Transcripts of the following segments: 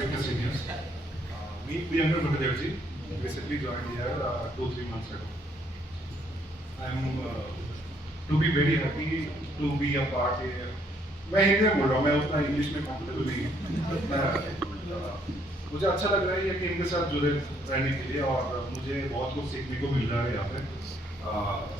respected seniors. We Andrew Bhattacharjee recently joined here 2-3 months ago. I'm to be very happy to be a part here. मैं हिंदी में बोल रहा हूँ, मैं उतना इंग्लिश में कंफर्टेबल नहीं हूँ। मुझे अच्छा लग रहा है ये टीम के साथ जुड़े रहने के लिए और मुझे बहुत कुछ सीखने को मिल रहा है यहाँ पे।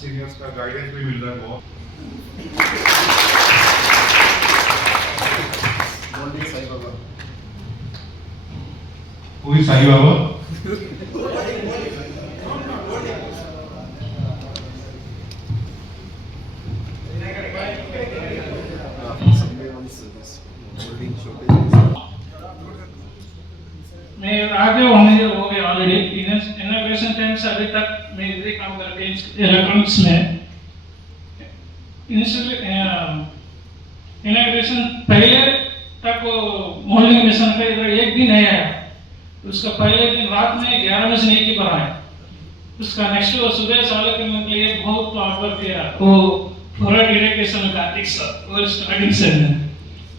सीनियर्स का गाइडेंस भी मिल रहा है बहुत। Who is Sai Baba? मैं आगे होने हो गया ऑलरेडी इनॉग्रेशन टाइम से अभी तक मैं इधर काम करके इलेक्ट्रॉनिक्स में इनॉग्रेशन पहले तक वो मोल्डिंग मिशन का इधर एक दिन नहीं आया। उसका पहले दिन रात में 11 बजे नहीं की बनाया। उसका नेक्स्ट वो सुबह चालू करने के लिए बहुत हार्ड वर्क किया। वो पूरा डायरेक्शन का टिक्स वो स्टार्टिंग से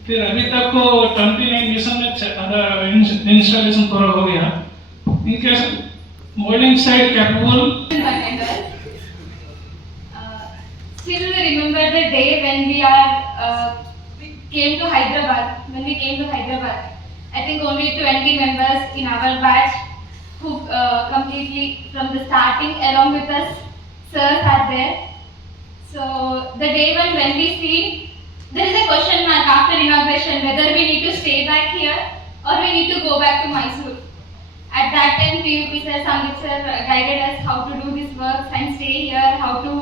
फिर अभी तक को 29 मिशन में इंस्टॉलेशन पूरा हो गया। इनके moulding side capable. Still remember the day when we came to Hyderabad. When we came to Hyderabad, I think only 20 members in our batch who completely from the starting along with us, sirs are there. So the day when we see, there is a question mark after inauguration whether we need to stay back here or we need to go back to Mysore. At that time, PUP sir, Sandeep sir guided us how to do this work and stay here, how to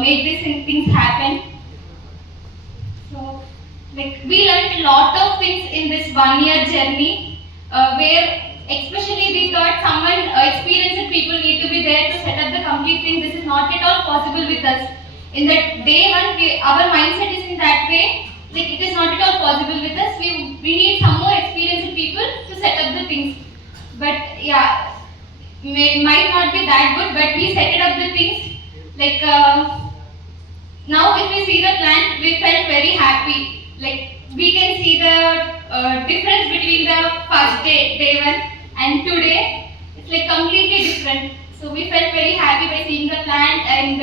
make these things happen. So, like we learned a lot of things in this 1-year journey, where especially we thought someone experienced people need to be there to set up the complete thing. This is not at all possible with us. In that day one, our mindset is in that way. Like it is not at all possible with us. We need some more experienced people to set up the things. But yeah, might not be that good, but we set it up the things. Like now, if we see the plant, we felt very happy. Like we can see the difference between the first day one, and today. It's like completely different. So we felt very happy by seeing the plant and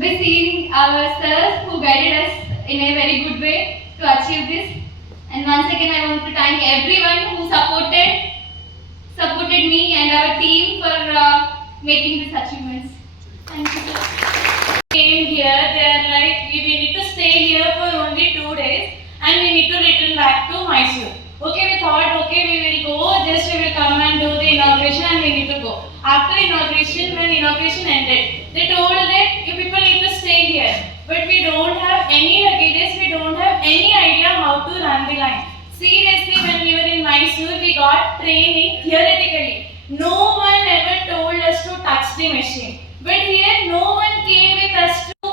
by seeing our sirs who guided us in a very good way to achieve this. And once again, I want to thank everyone who supported me and our team for making these achievements. Thank you, sir. Came here, they are like, we need to stay here for only 2 days and we need to return back to Mysore. Okay, we thought, okay, we will go, just we will come and do the inauguration and we need to go. After inauguration, when inauguration ended, they told that you people need to stay here. But we don't have any luggages, we don't have any idea how to run the line. Seriously, when we were in Mysore, we got training theoretically. No one ever told us to touch the machine. But here, no one came with us to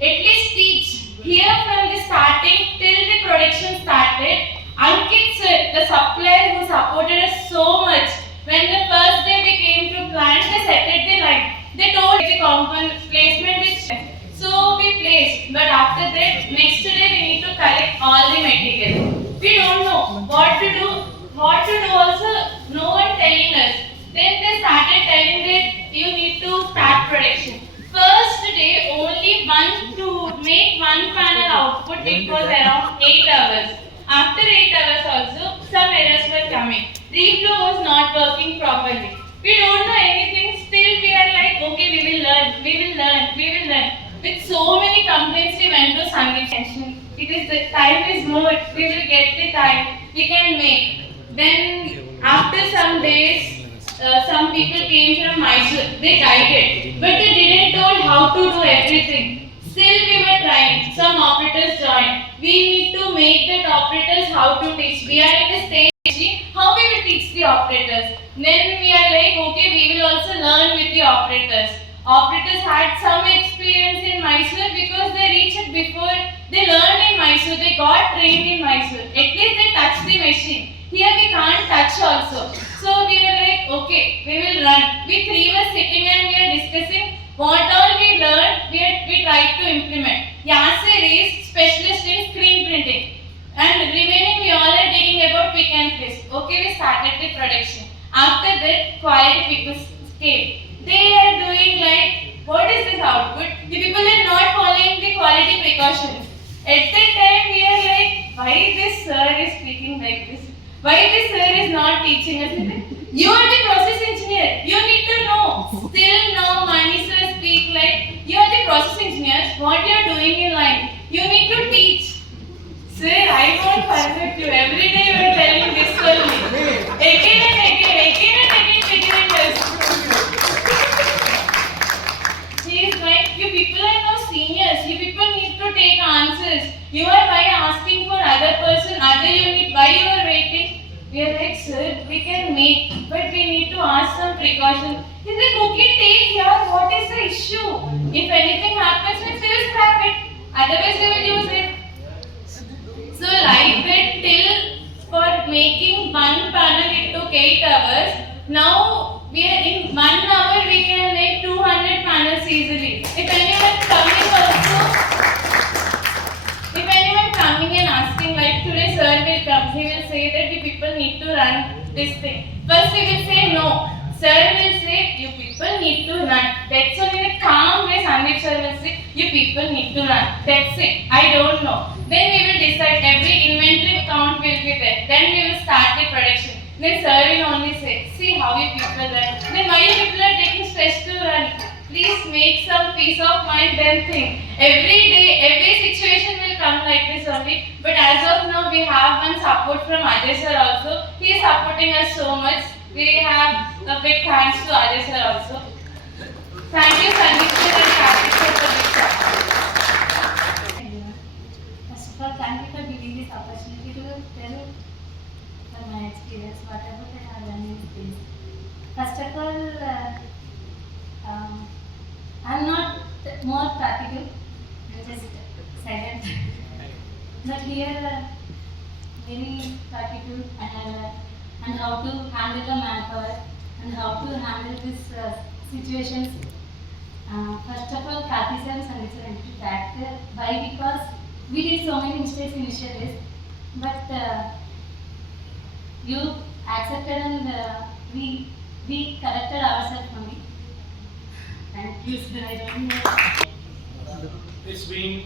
at least teach. Here from the starting till the production started, Ankit sir, the supplier who supported us so much, when the first day we came to plant, they set at the line. They told the component placement is so we placed. But after that, next day we need to collect all the material. We don't know what to do also, no one telling us. Then they started telling that you need to start production. First day, only to make one panel output, it was around 8 hours. After 8 hours also, some errors were coming. Reflow was not working properly. We don't know anything, still we are like, okay, we will learn. With so many complaints, we went to Sandeep Tension. It is the time is more, we will get the time, we can make. Then after some days, some people came from Mysore, they guided, but they didn't told how to do everything. Still we were trying, some operators joined. We need to make the operators how to teach. We are in the stage, how we will teach the operators. Then we are like, okay, we will also learn with the operators. Operators had some experience in Mysore because they reached before, they learned in Mysore, they got trained in Mysore. At least they touched the machine. Here we can't touch also. So we were like, okay, we will run. We three were sitting and we are discussing what all we learned, we tried to implement. Yasser is specialist in screen printing. And remaining we all are taking about pick can place. Okay, we started the production. After that, quality people came. They are doing like, what is this output? The people are not following the quality precautions. At that time, we are like, why this sir is speaking like this? Why this sir is not teaching us? You are the process engineer. You need to know. Still now, Mani sir speak like, you are the process engineers. What you are doing in line? You need to teach. Sir, I won't forget you. Every day you are telling this only. Again and again, triggering us. She is like, you people are now seniors. You people need to take answers. You are by asking for other person, other unit. Why you are waiting? We are like, sir, we can make, but we need to ask some precautions. He's like, okay, take here. What is the issue? If anything happens, we will scrap it. Otherwise, we will use it. So like that, till for making one panel it took 8 hours. Now we are in 1 hour we can make 200 panels easily. If anyone coming and asking like today sir will come, he will say that the people need to run this thing. First he will say no. Sir will say you people need to run. That's all in a calm way. Sandeep sir will say you people need to run. That's it. I don't know. Then we will decide every inventory count will be there. Then we will start the production. Then sir will only say, see how you people run. Then why you people are taking stress to run? Please make some peace of mind then think. Every day, every situation will come like this only. But as of now, we have one support from Ajay sir also. He is supporting us so much. We have a big thanks to Ajay sir also. Thank you Sandeep sir and Karthik sir for this support. First of all, thank you for giving this opportunity to tell from my experience whatever I have done in this. First of all, I am not more practical, I am just silent. But here, very practical and how to handle the manpower and how to handle these situations. First of all, Karthi sir and Sandeep sir went to back. Why? Because we did so many mistakes initially, but you accepted and we corrected ourselves only. Thank you, sir. I don't know. It's been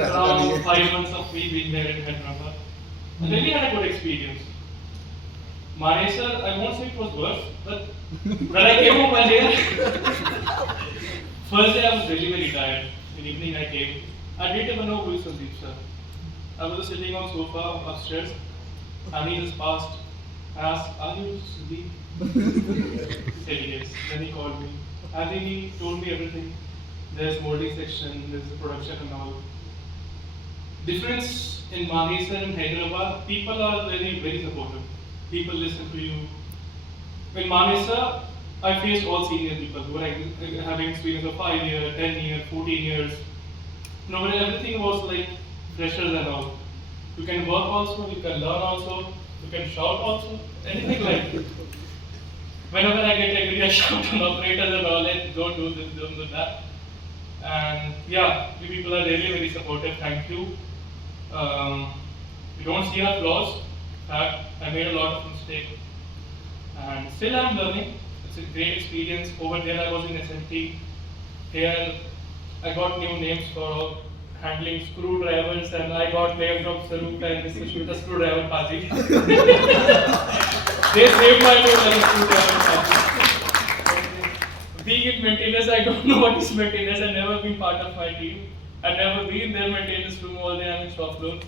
around 5 months of me being there in Hyderabad. I really had a good experience. Mane sir, I won't say it was worse, but when I came home one day, first day I was really very tired. In evening I came. I didn't even know who is Sandeep sir. I was just sitting on sofa upstairs and he just passed. I asked, are you Sandeep? He said yes. Then he called me. And then he told me everything. There's molding section, there's the production and all. Difference in Mane sir and Hyderabad, people are very, very supportive. People listen to you. In Mane sir, I faced all senior people who were having experience of 5 years, 10 years, 14 years. No, but everything was like fresher than all. You can work also, you can learn also, you can shout also, anything like that. Whenever I get angry, I shout on operators and all, don't do this, don't do that. And yeah, you people are really very supportive, thank you. You don't see our flaws. In fact, I made a lot of mistakes. And still I'm learning. It's a great experience. Over there I was in SMT. Here I got new names for handling screwdrivers and I got named from Saruka and this is the screwdriver party. They saved my life as a screwdriver party. Being in maintenance, I don't know what is maintenance. I've never been part of my team. I've never been in their maintenance room all day. I'm in shop floor.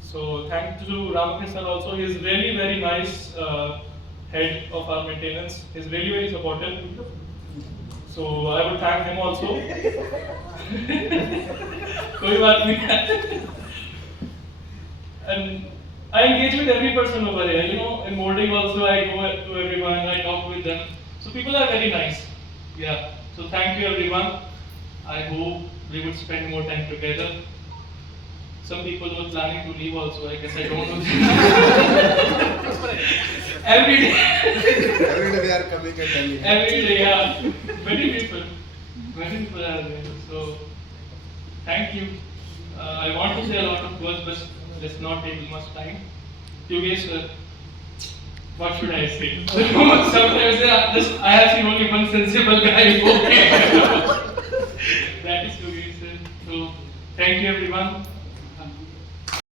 So thanks to Ramakrishna sir also. He's really very nice head of our maintenance. He's really very supportive. So I would thank him also. कोई बात नहीं. And I engage with every person over here. You know, in molding also I go to everyone. I talk with them. So people are very nice. Yeah. So thank you everyone. I hope we would spend more time together. Some people were planning to leave also. I guess I don't know. Every day. Every day they are coming and telling. Every day, yeah. Many people are there. So, thank you. I want to say a lot of words, but let's not take much time. Yogesh, what should I say? Sometimes I have seen only one sensible guy. Okay. That is Yogesh. So thank you everyone.